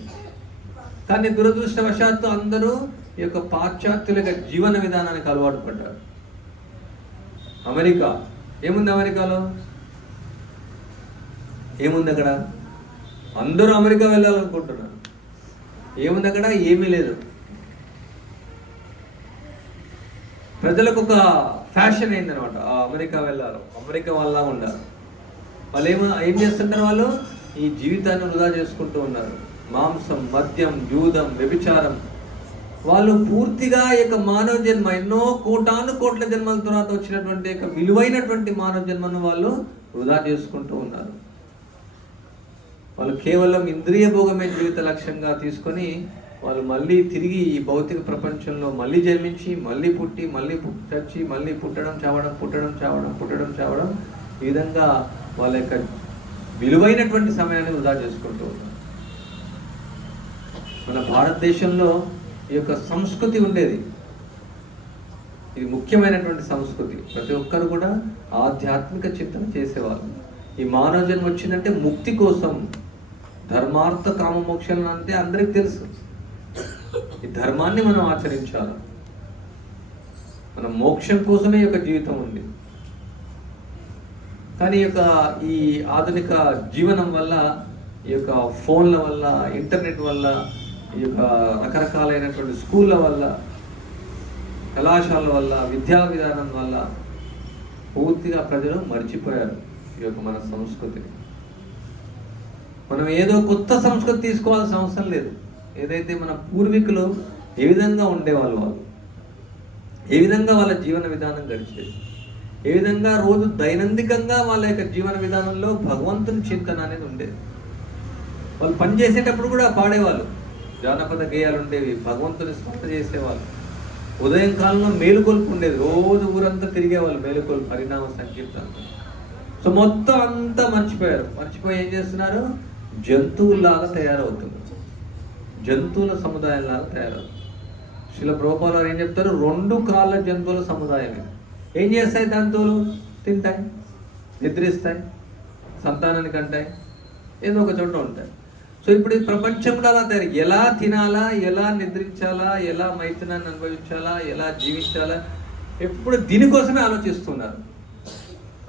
కానీ దురదృష్టవశాత్తు అందరూ ఈ యొక్క పాశ్చాత్యుల జీవన విధానానికి అలవాటు పడ్డారు. అమెరికా ఏముంది, అమెరికాలో ఏముంది అక్కడ? అందరూ అమెరికా వెళ్ళాలనుకుంటున్నారు. ఏముంది అక్కడ? ఏమీ లేదు. ప్రజలకు ఒక ఫ్యాషన్ అయిందనమాట, అమెరికా వెళ్ళాలి, అమెరికా వాళ్ళ ఉండాలి. వాళ్ళు ఏం చేస్తుంటారు? వాళ్ళు ఈ జీవితాన్ని వృధా చేసుకుంటూ ఉన్నారు. మాంసం, మద్యం, జూదం, వ్యభిచారం. వాళ్ళు పూర్తిగా యొక్క మానవ జన్మ, ఎన్నో కోట్ల జన్మల తర్వాత వచ్చినటువంటి యొక్క విలువైనటువంటి మానవ జన్మను వాళ్ళు వృధా చేసుకుంటూ ఉన్నారు. వాళ్ళు కేవలం ఇంద్రియ భోగమే జీవిత లక్ష్యంగా తీసుకొని వాళ్ళు మళ్ళీ తిరిగి ఈ భౌతిక ప్రపంచంలో మళ్ళీ జన్మించి, మళ్ళీ పుట్టి, మళ్ళీ చచ్చి, మళ్ళీ పుట్టడం చావడం, ఈ విధంగా వాళ్ళ యొక్క విలువైనటువంటి సమయాన్ని వృధా చేసుకుంటూ ఉన్నారు. మన భారతదేశంలో ఈ యొక్క సంస్కృతి ఉండేది. ఇది ముఖ్యమైనటువంటి సంస్కృతి. ప్రతి ఒక్కరు కూడా ఆధ్యాత్మిక చింతన చేసేవాళ్ళు. ఈ మానవ జన్మ వచ్చిందంటే ముక్తి కోసం, ధర్మార్థ కామ మోక్షాలు అంటే అందరికి తెలుసు. ఈ ధర్మాన్ని మనం ఆచరించాలి. మన మోక్షం కోసమే ఈ యొక్క జీవితం ఉంది. కానీ ఈ ఆధునిక జీవనం వల్ల, ఈ యొక్క ఫోన్ల వల్ల, ఇంటర్నెట్ వల్ల, ఈ యొక్క రకరకాలైనటువంటి స్కూళ్ళ వల్ల, కళాశాలల వల్ల, విద్యా విధానం వల్ల పూర్తిగా ప్రజలు మర్చిపోయారు ఈ యొక్క మన సంస్కృతిని. మనం ఏదో కొత్త సంస్కృతి తీసుకోవాల్సిన అవసరం లేదు. ఏదైతే మన పూర్వీకులు ఏ విధంగా ఉండేవాళ్ళు, వాళ్ళు ఏ విధంగా వాళ్ళ జీవన విధానం గడిచేది, ఏ విధంగా రోజు దైనందికంగా వాళ్ళ యొక్క జీవన విధానంలో భగవంతుని చింతన అనేది ఉండేది. వాళ్ళు పని చేసేటప్పుడు కూడా పాడేవాళ్ళు, జానపద గేయాలు ఉండేవి, భగవంతుని స్మరణ చేసేవాళ్ళు. ఉదయం కాలంలో మేలుకొల్పు ఉండేది, రోజు ఊరంతా తిరిగేవాళ్ళు మేలుకొల్పు, పరిణామ సంకీర్తన. సో మొత్తం అంతా మర్చిపోయారు. మర్చిపోయి ఏం చేస్తున్నారు? జంతువుల్లాగా తయారవుతున్నారు, జంతువుల సముదాయంలాగా తయారవుతుంది. శ్రీల ప్రభుపాద వారు ఏం చెప్తారు? 2 కాళ్ళ జంతువుల సముదాయమే. ఏం చేస్తాయి జంతువులు? తింటాయి, నిద్రిస్తాయి, సంతానానికి అంటాయి, ఏదో ఒక చోట ఉంటాయి. సో ఇప్పుడు ఈ ప్రపంచంలో అలా తయారు. ఎలా తినాలా, ఎలా నిద్రించాలా, ఎలా మైథునాన్ని అనుభవించాలా, ఎలా జీవించాలా, ఎప్పుడు దీనికోసమే ఆలోచిస్తున్నారు.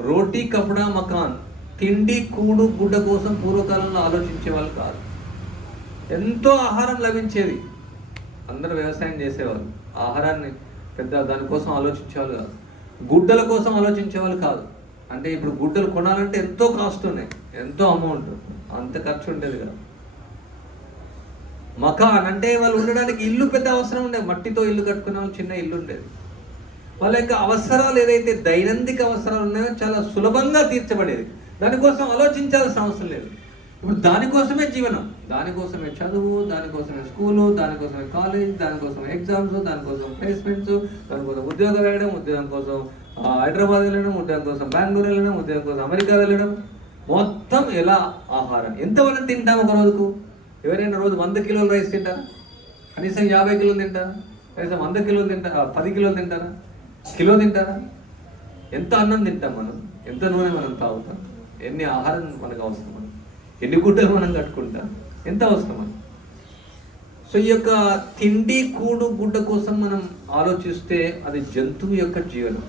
రోటీ కపడా మకాన్, తిండి కూడు గుడ్డ కోసం పూర్వకాలంలో ఆలోచించే వాళ్ళు కాదు. ఎంతో ఆహారం లభించేది, అందరూ వ్యవసాయం చేసేవాళ్ళు, ఆహారాన్ని పెద్ద దానికోసం ఆలోచించేవాళ్ళు కాదు. గుడ్డల కోసం ఆలోచించేవాళ్ళు కాదు. అంటే ఇప్పుడు గుడ్డలు కొనాలంటే ఎంతో కాస్ట్ ఉన్నాయి, ఎంతో అమౌంట్, అంత ఖర్చు ఉండేది కాదు. మకాన్ అంటే వాళ్ళు ఉండడానికి ఇల్లు పెద్ద అవసరం ఉండేది, మట్టితో ఇల్లు కట్టుకునే వాళ్ళు చిన్న ఇల్లు ఉండేది. వాళ్ళ యొక్క అవసరాలు ఏదైతే దైనందిక అవసరాలు ఉన్నాయో చాలా సులభంగా తీర్చబడేది. దానికోసం ఆలోచించాల్సిన అవసరం లేదు. ఇప్పుడు దానికోసమే జీవనం, దానికోసమే చదువు, దానికోసమే స్కూలు, దానికోసమే కాలేజ్, దానికోసం ఎగ్జామ్స్, దానికోసం ప్లేస్మెంట్స్, దానికోసం ఉద్యోగం వెళ్ళడం, ఉద్యోగం కోసం హైదరాబాద్ వెళ్ళడం, ఉద్యోగం కోసం బెంగళూరు వెళ్ళడం, ఉద్యోగం కోసం అమెరికా వెళ్ళడం. మొత్తం ఎలా ఆహారం ఎంతవరకు తింటాం ఒక రోజుకు? ఎవరైనా రోజు 100 కిలోల రైస్ తింటారా? కనీసం 50 కిలోలు తింటారా? కనీసం 100 కిలోలు తింటారా? 10 కిలోలు తింటారా? కిలో తింటారా? ఎంత అన్నం తింటాం మనం, ఎంత నూనె మనం తాగుతాం, ఎన్ని ఆహారం మనకు అవసరం, ఎన్ని గుడ్డలు మనం కట్టుకుంటాం, ఎంత అవసరం మనం. సో ఈ యొక్క తిండి కూడు గుడ్డ కోసం మనం ఆలోచిస్తే అది జంతువు యొక్క జీవనం.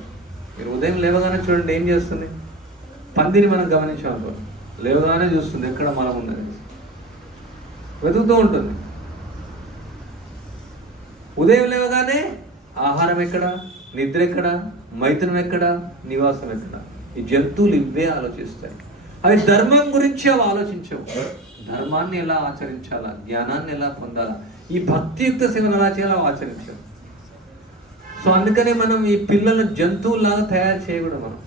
మీరు ఉదయం లేవగానే చూడండి ఏం చేస్తుంది. పందిని మనం గమనించాము, లేవగానే చూస్తుంది ఎక్కడ మనం ఉన్నది, వెతుకుతూ ఉంటుంది. ఉదయం లేవగానే ఆహారం ఎక్కడ, నిద్ర ఎక్కడ, మైథునం ఎక్కడ, నివాసం ఎక్కడ. ఈ జంతువులు ఇవే ఆలోచిస్తాయి. అవి ధర్మం గురించి అవి ఆలోచించవు. ధర్మాన్ని ఎలా ఆచరించాలా, జ్ఞానాన్ని ఎలా పొందాలా, ఈ భక్తియుక్త సేవను ఎలా చేయాలో ఆచరించాం. సో అందుకనే మనం ఈ పిల్లలను జంతువులాగా తయారు చేయకూడదు. మనం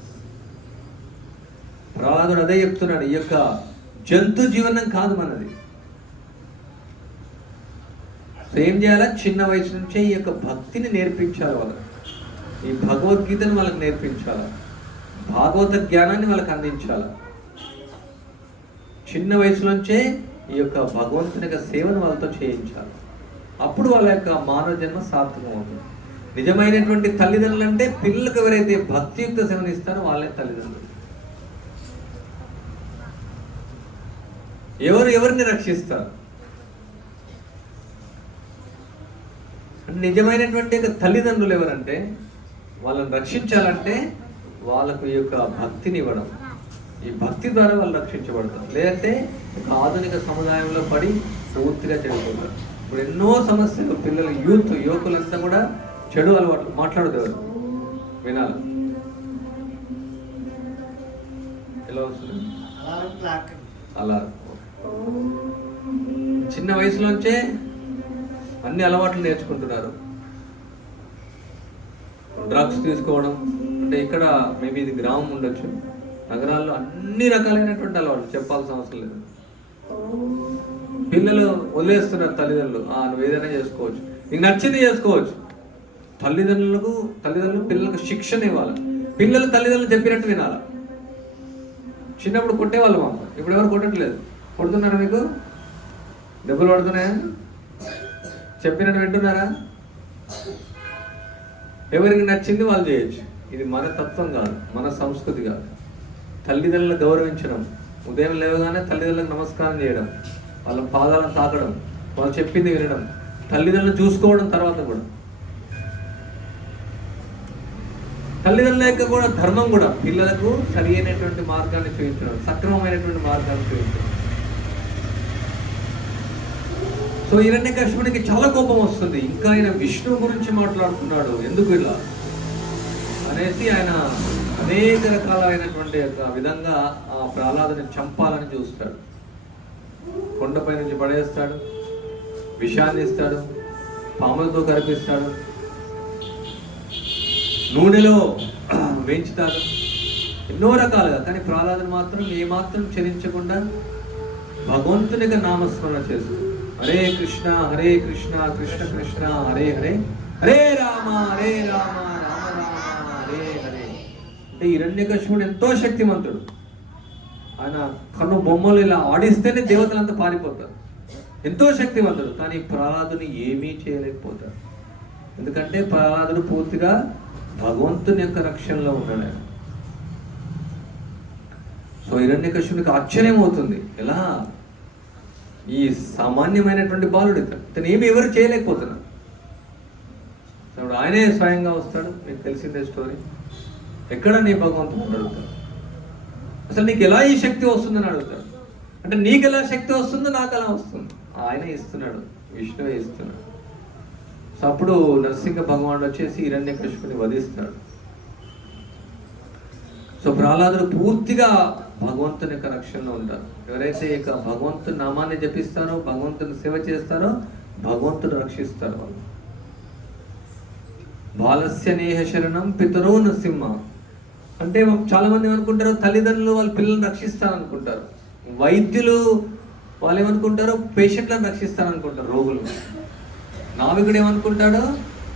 ప్రహ్లాదుడు అదే చెప్తున్నాడు, ఈ యొక్క జంతు జీవనం కాదు మనది. సో ఏం చేయాలా? చిన్న వయసు నుంచే ఈ యొక్క భక్తిని నేర్పించాలి వాళ్ళకి, ఈ భగవద్గీతను వాళ్ళకి నేర్పించాలి, భాగవత జ్ఞానాన్ని వాళ్ళకి అందించాలి. చిన్న వయసు నుంచే ఈ యొక్క భగవంతుని యొక్క సేవను వాళ్ళతో చేయించాలి. అప్పుడు వాళ్ళ యొక్క మానవ జన్మ సార్థకం అవుతుంది. నిజమైనటువంటి తల్లిదండ్రులు అంటే పిల్లలకు ఎవరైతే భక్తియుక్త సేవను ఇస్తారో వాళ్ళే తల్లిదండ్రులు. ఎవరిని రక్షిస్తారు? నిజమైనటువంటి తల్లిదండ్రులు ఎవరంటే వాళ్ళని రక్షించాలంటే వాళ్ళకు ఈ యొక్క భక్తిని ఇవ్వడం, ఈ భక్తి ద్వారా వాళ్ళు రక్షించబడతారు. లేదంటే ఒక ఆధునిక సముదాయంలో పడి పూర్తిగా చెడిపోతారు. ఇప్పుడు ఎన్నో సమస్యలు, పిల్లలు, యువకులంతా కూడా చెడు అలవాట్లు. మాట్లాడదేవారు వినాలి. ఎలా వస్తుంది? అలా చిన్న వయసులోంచే అన్ని అలవాట్లు నేర్చుకుంటున్నారు. డ్రగ్స్ తీసుకోవడం అంటే ఇక్కడ మేబీ ఇది గ్రామం ఉండొచ్చు, నగరాల్లో అన్ని రకాలైనటువంటి అలవాట్లు చెప్పాల్సిన అవసరం లేదు. పిల్లలు వదిలేస్తున్నారు తల్లిదండ్రులు, నువ్వు ఏదైనా చేసుకోవచ్చు, నీకు నచ్చింది చేసుకోవచ్చు. తల్లిదండ్రులు పిల్లలకు శిక్షణ ఇవ్వాలి. పిల్లలు తల్లిదండ్రులు చెప్పినట్టు వినాలి. చిన్నప్పుడు కొట్టేవాళ్ళం అమ్మ, ఇప్పుడు ఎవరు కొట్టట్లేదు. కొడుతున్నారా? మీకు దెబ్బలు పడుతున్నాయా? చెప్పినట్టు వింటున్నారా? ఎవరికి నచ్చింది వాళ్ళు చేయొచ్చు. ఇది మన తత్వం కాదు, మన సంస్కృతి కాదు. తల్లిదండ్రులను గౌరవించడం, ఉదయం లేవగానే తల్లిదండ్రులకు నమస్కారం చేయడం, వాళ్ళ పాదాలను తాకడం, వాళ్ళు చెప్పింది వినడం, తల్లిదండ్రులను చూసుకోవడం. తర్వాత కూడా తల్లిదండ్రుల యొక్క కూడా ధర్మం కూడా పిల్లలకు సరి అయినటువంటి మార్గాన్ని చూపించడం, సక్రమమైనటువంటి మార్గాన్ని చూపించడం. సో హిరణ్యకశిపునికి చాలా కోపం వస్తుంది. ఇంకా ఆయన విష్ణువు గురించి మాట్లాడుతున్నాడు, ఎందుకు ఇలా అనేసి ఆయన అనేక రకాలైనటువంటి విధంగా ఆ ప్రహ్లాదుని చంపాలని చూస్తాడు. కొండపై నుంచి పడేస్తాడు, విషాన్ని ఇస్తాడు, పాములతో కరిపిస్తాడు, నూనెలో వేయించుతాడు, ఎన్నో రకాలుగా. కానీ ప్రహ్లాదుని మాత్రం ఏమాత్రం చరించకుండా భగవంతునిగా నామస్మరణ చేస్తూ హరే కృష్ణ కృష్ణ కృష్ణ హరే హరే, హరే రామ రామ రామ హరే హరే. అంటే హిరణ్యకశిపుడు ఎంతో శక్తిమంతుడు. ఆయన కన్ను బొమ్మలు ఇలా ఆడిస్తేనే దేవతలంతా పారిపోతారు. ఎంతో శక్తివంతుడు. కానీ ప్రహ్లాదుని ఏమీ చేయలేకపోతాడు. ఎందుకంటే ప్రహ్లాదుడు పూర్తిగా భగవంతుని యొక్క రక్షణలో ఉన్నాడు. సో హిరణ్యకశిపునికి ఆశ్చర్యం అవుతుంది, ఎలా ఈ సామాన్యమైనటువంటి బాలుడు ఇతను ఏమి ఎవరు చేయలేకపోతున్నారు. ఆయనే స్వయంగా వస్తాడు. మీకు తెలిసిందే స్టోరీ. ఎక్కడ నీ భగవంతుడు అడుగుతాడు, అసలు నీకు ఎలా ఈ శక్తి వస్తుందని అడుగుతాడు. అంటే నీకు ఎలా శక్తి వస్తుందో నాకు ఎలా వస్తుంది, ఆయన ఇస్తున్నాడు, విష్ణువే ఇస్తున్నాడు. సో అప్పుడు నరసింహ భగవానుడు వచ్చేసి హిరణ్యకశిపుని వధిస్తాడు. సో ప్రహ్లాదుడు పూర్తిగా భగవంతుని యొక్క రక్షణలో ఉంటారు. ఎవరైతే ఇక భగవంతుని నామాన్ని జపిస్తారో, భగవంతుని సేవ చేస్తారో, భగవంతుడు రక్షిస్తారు వాళ్ళు. బాలస్య నేహ శరణం పితరో నరసింహ. అంటే చాలా మంది ఏమనుకుంటారు, తల్లిదండ్రులు వాళ్ళ పిల్లల్ని రక్షిస్తారనుకుంటారు. వైద్యులు వాళ్ళు ఏమనుకుంటారు, పేషెంట్లను రక్షిస్తారనుకుంటారు, రోగులు. నావికుడు ఏమనుకుంటాడో,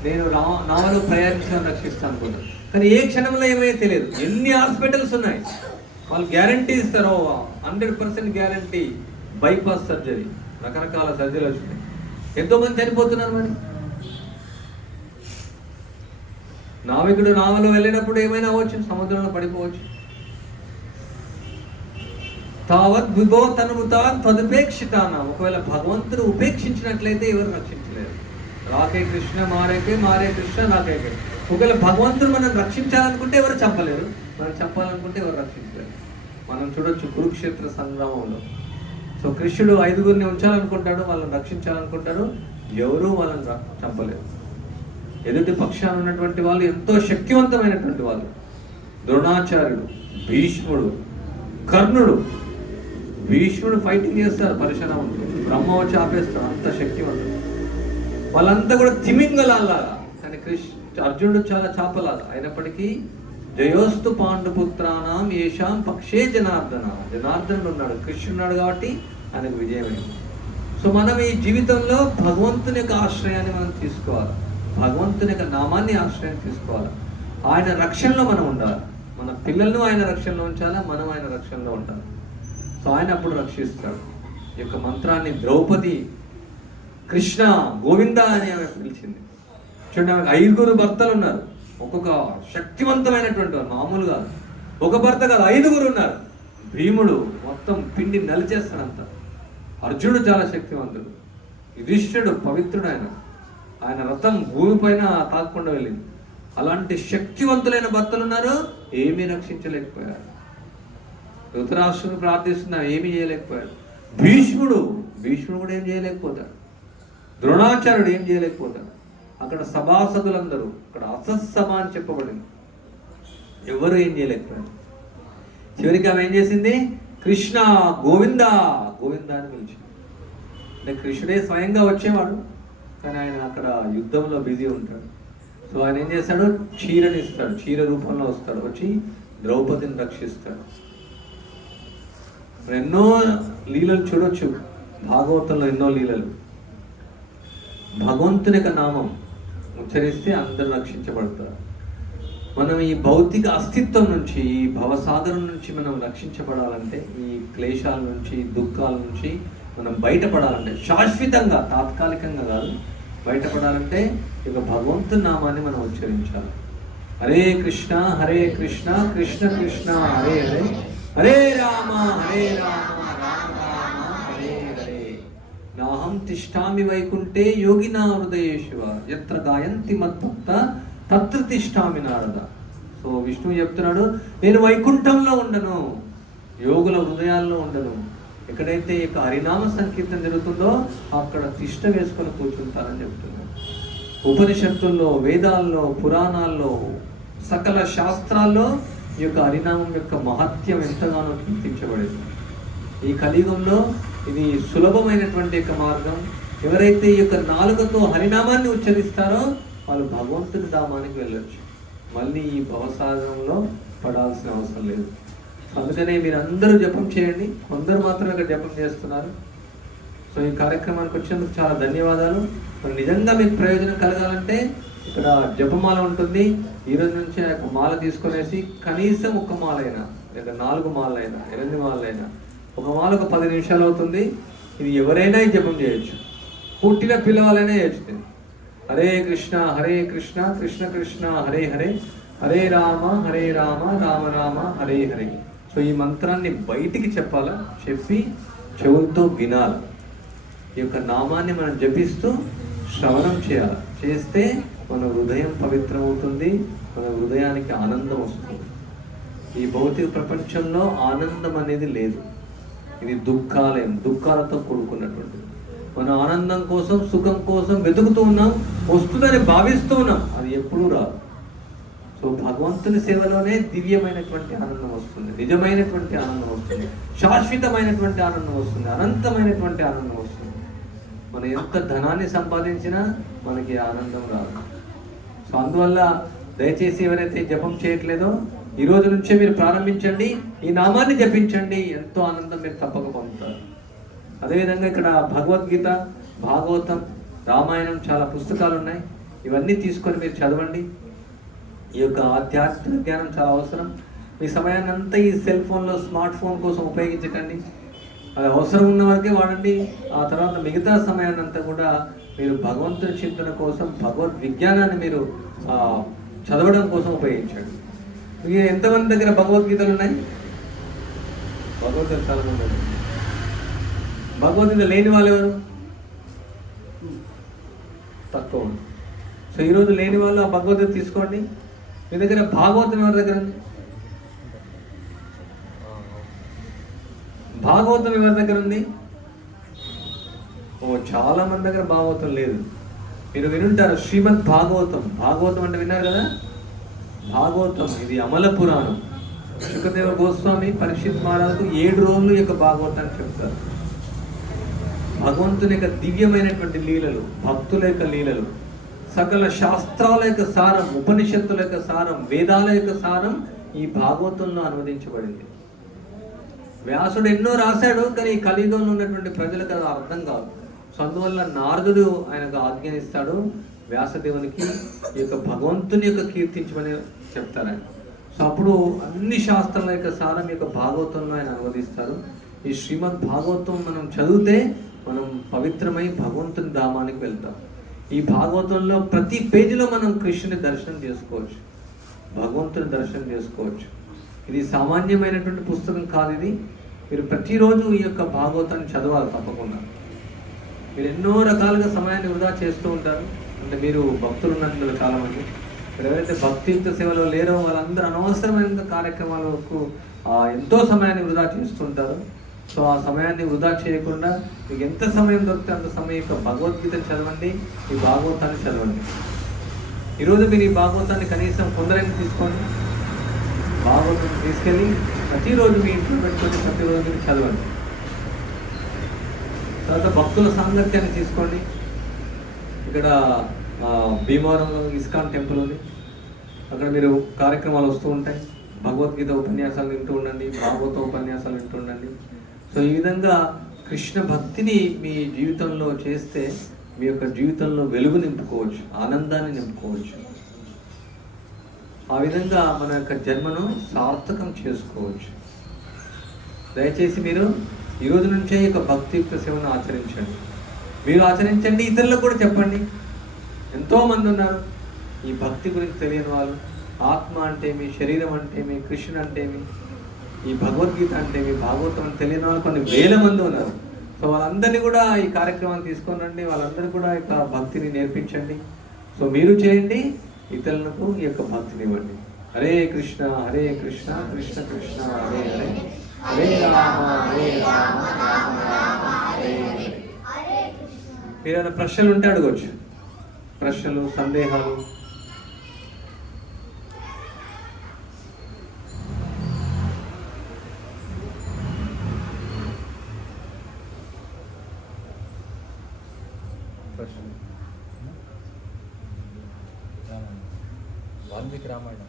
నేను నావలో ప్రయాణించడం రక్షిస్తాను అనుకుంటారు. కానీ ఏ క్షణంలో ఏమయ్యో తెలియదు. ఎన్ని హాస్పిటల్స్ ఉన్నాయి, వాళ్ళు గ్యారంటీ ఇస్తారు, 100% గ్యారంటీ. బైపాస్ సర్జరీ, రకరకాల సర్జరీలు వచ్చినాయి. ఎంతోమంది చనిపోతున్నారు. మరి నావికుడు నావలో వెళ్ళినప్పుడు ఏమైనా అవ్వచ్చు, సముద్రంలో పడిపోవచ్చు. తావత్ విభో తనుముతాన్ తదుపేక్షితాన. ఒకవేళ భగవంతుడు ఉపేక్షించినట్లయితే ఎవరు రక్షించలేరు. రాకే కృష్ణ మారేకే, మారే కృష్ణ రాకేకే. ఒకవేళ భగవంతుడు మనం రక్షించాలనుకుంటే ఎవరు చంపలేరు, మనం చంపాలనుకుంటే ఎవరు రక్షించలేరు. మనం చూడొచ్చు కురుక్షేత్ర సంగ్రామంలో. సో కృష్ణుడు 5గురిని ఉంచాలనుకుంటాడు, వాళ్ళని రక్షించాలనుకుంటాడు, ఎవరూ వాళ్ళని చంపలేరు. ఎదుటి పక్షాన ఉన్నటువంటి వాళ్ళు ఎంతో శక్తివంతమైనటువంటి వాళ్ళు. ద్రోణాచార్యుడు, భీష్ముడు, కర్ణుడు. భీష్ముడు ఫైటింగ్ చేస్తారు పరశురాముడు, బ్రహ్మ వచ్చి ఆపేస్తాడు, అంత శక్తివంతుడు. వాళ్ళంతా కూడా తిమింగలాగా. కానీ అర్జునుడు చాలా చాపలాగా. అయినప్పటికీ జయోస్తు పాండుపుత్రానాం ఏషాం పక్షే జనార్దన. జనార్దనుడు ఉన్నాడు, కృష్ణుడు ఉన్నాడు కాబట్టి ఆయనకు విజయమైంది. సో మనం ఈ జీవితంలో భగవంతుని యొక్క ఆశ్రయాన్ని మనం తీసుకోవాలి, భగవంతుని యొక్క నామాన్ని ఆశ్రయం తీసుకోవాలి. ఆయన రక్షణలో మనం ఉండాలి. మన పిల్లలను ఆయన రక్షణలో ఉంచాలా, మనం ఆయన రక్షణలో ఉండాలి. సో ఆయన అప్పుడు రక్షిస్తాడు. ఈ యొక్క మంత్రాన్ని ద్రౌపది కృష్ణ గోవింద అని ఆమె పిలిచింది. చూడండి, ఆమెకు 5గురు భర్తలు ఉన్నారు. ఒక్కొక్క శక్తివంతమైనటువంటి వారు, మామూలుగా ఒక భర్త కాదు, 5గురు ఉన్నారు. భీముడు మొత్తం పిండి నలిచేస్తాడంత. అర్జునుడు చాలా శక్తివంతుడు. యుధిష్ఠుడు పవిత్రుడు. ఆయన రథం భూమిపైన తాకకుండా వెళ్ళింది. అలాంటి శక్తివంతులైన భర్తలు ఉన్నారు, ఏమీ రక్షించలేకపోయారు. ధృతరాష్ట్రుడు ప్రార్థిస్తున్నా, ఏమీ చేయలేకపోయాడు. భీష్ముడు కూడా ఏం చేయలేకపోతాడు. ద్రోణాచార్యుడు ఏం చేయలేకపోతాడు. అక్కడ సభాసదులందరూ, అక్కడ అసత్సమ అని చెప్పబడింది, ఎవరు ఏం చేయలేకపోయారు. చివరికి ఆమె ఏం చేసింది? కృష్ణ గోవింద గోవింద అని పిలిచింది. అంటే కృష్ణుడే స్వయంగా వచ్చేవాడు, కానీ ఆయన అక్కడ యుద్ధంలో బిజీ ఉంటాడు. సో ఆయన ఏం చేస్తాడు? చీరని ఇస్తాడు, చీర రూపంలో వస్తాడు, వచ్చి ద్రౌపదిని రక్షిస్తాడు. ఎన్నో లీలలు చూడొచ్చు భాగవతంలో, ఎన్నో లీలలు. భగవంతుని యొక్క నామం ఉచ్చరిస్తే అందరూ రక్షించబడతారు. మనం ఈ భౌతిక అస్తిత్వం నుంచి, ఈ భవసాగరం నుంచి మనం రక్షించబడాలంటే, ఈ క్లేశాల నుంచి, దుఃఖాల నుంచి మనం బయటపడాలంటే, శాశ్వతంగా, తాత్కాలికంగా కాదు, బయటపడాలంటే ఇక భగవంతుని నామాన్ని మనం ఉచ్చరించాలి. హరే కృష్ణ కృష్ణ కృష్ణ హరే హరే, హరే రామ రామ రామ హరే హరే. నాహం తిష్టామి వైకుంఠే యోగినా హృదయేషు యత్ర గాయంతి మద్భక్త తత్ర తిష్టామి నారద. సో విష్ణువు చెప్తున్నాడు, నేను వైకుంఠంలో ఉండను, యోగుల హృదయాల్లో ఉండను. ఎక్కడైతే ఇక హరినామ సంకీర్తన జరుగుతుందో అక్కడ తిష్ట వేసుకొని కూర్చుంటారని చెప్తున్నాడు. ఉపనిషత్తుల్లో, వేదాల్లో, పురాణాల్లో, సకల శాస్త్రాల్లో ఈ యొక్క హరినామం యొక్క మహత్యం ఎంతగానో కీర్తించబడింది. ఈ కలియుగంలో ఇది సులభమైనటువంటి యొక్క మార్గం. ఎవరైతే ఈ యొక్క నాలుకతో హరినామాన్ని ఉచ్చరిస్తారో వాళ్ళు భగవంతుని ధామానికి వెళ్ళొచ్చు. మళ్ళీ ఈ భవసాగరంలో పడాల్సిన అవసరం లేదు. అందుకనే మీరు అందరూ జపం చేయండి. కొందరు మాత్రమే ఇక్కడ జపం చేస్తున్నారు. సో ఈ కార్యక్రమానికి వచ్చినందుకు చాలా ధన్యవాదాలు. మరి నిజంగా మీకు ప్రయోజనం కలగాలంటే ఇక్కడ జపమాల ఉంటుంది. ఈరోజు నుంచి ఆ మాల తీసుకునేసి కనీసం ఒక మాలైనా, లేదా 4 మాలైనా, 8 మాలైనా, ఒక మాల ఒక 10 నిమిషాలు అవుతుంది. ఇది ఎవరైనా ఈ జపం చేయొచ్చు, పుట్టిన పిల్లవాళ్ళైనా చేయొచ్చు. హరే కృష్ణ కృష్ణ కృష్ణ హరే హరే, హరే రామ రామ రామ హరే హరే. సో ఈ మంత్రాన్ని బయటికి చెప్పాలా, చెప్పి చెవులతో వినాలి. ఈ యొక్క నామాన్ని మనం జపిస్తూ శ్రవణం చేయాలి. చేస్తే మన హృదయం పవిత్రమవుతుంది, మన హృదయానికి ఆనందం వస్తుంది. ఈ భౌతిక ప్రపంచంలో ఆనందం అనేది లేదు. ఇది దుఃఖాలయం, దుఃఖాలతో కూడుకున్నటువంటిది. మనం ఆనందం కోసం, సుఖం కోసం వెతుకుతూ ఉన్నాం, వస్తుందని భావిస్తూ ఉన్నాం, అది ఎప్పుడూ రాదు. సో భగవంతుని సేవలోనే దివ్యమైనటువంటి ఆనందం వస్తుంది, నిజమైనటువంటి ఆనందం వస్తుంది, శాశ్వతమైనటువంటి ఆనందం వస్తుంది, అనంతమైనటువంటి ఆనందం వస్తుంది. మనం ఎంత ధనాన్ని సంపాదించినా మనకి ఆనందం రాదు. సో అందువల్ల దయచేసి ఎవరైతే జపం చేయట్లేదో ఈ రోజు నుంచే మీరు ప్రారంభించండి, ఈ నామాన్ని జపించండి, ఎంతో ఆనందం మీరు తప్పక పొందుతారు. అదేవిధంగా ఇక్కడ భగవద్గీత, భాగవతం, రామాయణం చాలా పుస్తకాలు ఉన్నాయి. ఇవన్నీ తీసుకొని మీరు చదవండి. ఈ యొక్క ఆధ్యాత్మిక జ్ఞానం చాలా అవసరం. మీ సమయాన్ని అంతా ఈ సెల్ ఫోన్లో, స్మార్ట్ ఫోన్ కోసం ఉపయోగించకండి. అది అవసరం ఉన్న వరకే వాడండి. ఆ తర్వాత మిగతా సమయాన్ని అంతా కూడా మీరు భగవంతుని చింతన కోసం, భగవద్ విజ్ఞానాన్ని మీరు చదవడం కోసం ఉపయోగించండి. మీకు ఎంతమంది దగ్గర భగవద్గీతలు ఉన్నాయి? భగవద్గీత చాలా మంది. భగవద్గీత లేని వాళ్ళు ఎవరు? తక్కువ. సో ఈరోజు లేని వాళ్ళు ఆ భగవద్గీత తీసుకోండి. మీ దగ్గర భాగవతం ఎవరి దగ్గర ఉంది? భాగవతం ఎవరి దగ్గర ఉంది? చాలా మంది దగ్గర భాగవతం లేదు. మీరు వినుంటారు శ్రీమద్ భాగవతం. భాగవతం అంటే విన్నారు కదా? భాగవతం ఇది అమల పురాణం. శుకదేవ గోస్వామి పరీక్షిత్ మహారాజుకు 7 రోజులు యొక్క భాగవతాన్ని చెప్తారు. భగవంతుని యొక్క దివ్యమైనటువంటి లీలలు, భక్తుల యొక్క లీలలు, సకల శాస్త్రాల యొక్క సారం, ఉపనిషత్తుల యొక్క సారం, వేదాల యొక్క సారం ఈ భాగవతంలో అనువదించబడింది. వ్యాసుడు ఎన్నో రాశాడు, కానీ ఈ కలియుగంలో ఉన్నటువంటి ప్రజలకు అది అర్థం కాదు. సో అందువల్ల నారదుడు ఆయనకు ఆజ్ఞానిస్తాడు వ్యాసదేవునికి ఈ యొక్క భగవంతుని యొక్క కీర్తించమని చెప్తారు ఆయన. సో అప్పుడు అన్ని శాస్త్రాల యొక్క సారం యొక్క భాగవతంలో ఆయన అనువదిస్తారు. ఈ శ్రీమద్ భాగవతం మనం చదివితే మనం పవిత్రమై భగవంతుని ధామానికి వెళ్తాం. ఈ భాగవతంలో ప్రతి పేజీలో మనం కృష్ణుని దర్శనం చేసుకోవచ్చు, భగవంతుని దర్శనం చేసుకోవచ్చు. ఇది సామాన్యమైనటువంటి పుస్తకం కాదు. ఇది మీరు ప్రతిరోజు ఈ యొక్క భాగవతాన్ని చదవాలి తప్పకుండా. మీరు ఎన్నో రకాలుగా సమయాన్ని వృధా చేస్తూ ఉంటారు. అంటే మీరు భక్తులు ఉన్నట్లు చాలామంది. ఎవరైతే భక్తియుక్త సేవలో లేరో వాళ్ళందరూ అనవసరమైన కార్యక్రమాలకు ఎంతో సమయాన్ని వృధా చేస్తుంటారు. సో ఆ సమయాన్ని వృధా చేయకుండా మీకు ఎంత సమయం దొరికితే అంత సమయం యొక్క భగవద్గీత చదవండి, ఈ భాగవతాన్ని చదవండి. ఈరోజు మీరు ఈ భాగవతాన్ని కనీసం కొందరైనా తీసుకోండి, భాగవతం తీసుకెళ్ళి ప్రతిరోజు మీ ఇంట్లో పెట్టుకొని ప్రతిరోజు మీరు చదవండి. తర్వాత భక్తుల సాంగత్యాన్ని తీసుకోండి. ఇక్కడ భీమవరంలో ఇస్కాన్ టెంపుల్ ఉంది, అక్కడ మీరు కార్యక్రమాలు వస్తూ ఉంటాయి. భగవద్గీత ఉపన్యాసాలు వింటూ ఉండండి, భాగవత ఉపన్యాసాలు వింటూ ఉండండి. సో ఈ విధంగా కృష్ణ భక్తిని మీ జీవితంలో చేస్తే మీ యొక్క జీవితంలో వెలుగు నింపుకోవచ్చు, ఆనందాన్ని నింపుకోవచ్చు. ఆ విధంగా మన యొక్క జన్మను సార్థకం చేసుకోవచ్చు. దయచేసి మీరు ఈరోజు నుంచే ఈ యొక్క భక్తియుక్త సేవను ఆచరించండి. మీరు ఆచరించండి, ఇతరులకు కూడా చెప్పండి. ఎంతోమంది ఉన్నారు ఈ భక్తి గురించి తెలియని వాళ్ళు. ఆత్మ అంటే మీ శరీరం అంటే మీ కృష్ణుడు అంటే మీ ఈ భగవద్గీత అంటే మీ భాగవతం అని తెలియని వాళ్ళు కొన్ని వేల మంది ఉన్నారు. సో వాళ్ళందరినీ కూడా ఈ కార్యక్రమాన్ని తీసుకొని రండి, వాళ్ళందరూ కూడా ఈ యొక్క భక్తిని నేర్పించండి. సో మీరు చేయండి, ఇతరులకు ఈ యొక్క భక్తిని ఇవ్వండి. హరే కృష్ణ హరే కృష్ణ కృష్ణ కృష్ణ హరే హరే, హరే రామ హరే రామ రామ రామ హరే హరే. మీరు ఏమైనా ప్రశ్నలు ఉంటే అడగవచ్చు, ప్రశ్నలు సందేహాలు. వాల్మీకి రామాయణం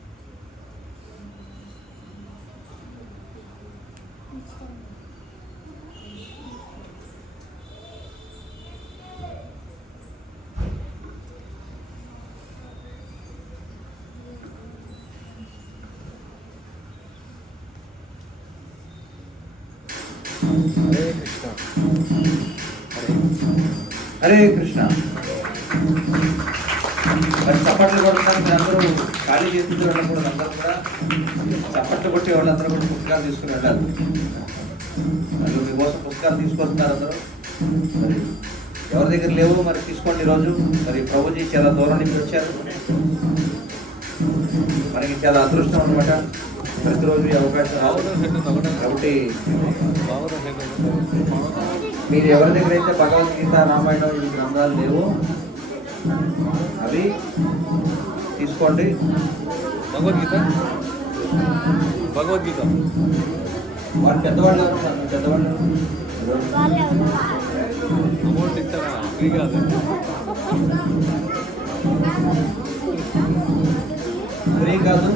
హరే కృష్ణ హరే కృష్ణ. మరి చప్పట్లు కొడతాను మీరు అందరూ ఖాళీ చేతులు వెళ్ళకూడదు. అందరూ కూడా చప్పట్లు కొట్టి వాళ్ళందరూ కూడా పుస్తకాలు తీసుకుని వెళ్ళాలి. వాళ్ళు మీకోసం పుస్తకాలు తీసుకొస్తున్నారు అందరూ. మరి ఎవరి దగ్గర లేవు మరి తీసుకోండి. ఈరోజు మరి ప్రభుజీ చాలా దూరం నుంచి వచ్చారు, మనకి చాలా అదృష్టం అనమాట. ప్రతిరోజు ఈ అవకాశం కాబట్టి మీరు ఎవరి దగ్గర అయితే భగవద్గీత రామాయణం ఈ గ్రంథాలు లేవో అవి తీసుకోండి. భగవద్గీత భగవద్గీత వారు పెద్దవాళ్ళు ఎవరు? పెద్దవాళ్ళు అమౌంట్ ఇస్తారా? ఫ్రీ కాదు, ఫ్రీ కాదు,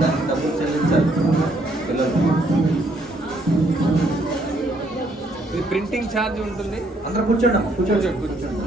దానికి డబ్బులు చెల్లించాలి పిల్లలు. ప్రింటింగ్ ఛార్జ్ ఉంటుంది. అందరూ కూర్చోండి అమ్మా, కూర్చోండి. కూర్చోండి.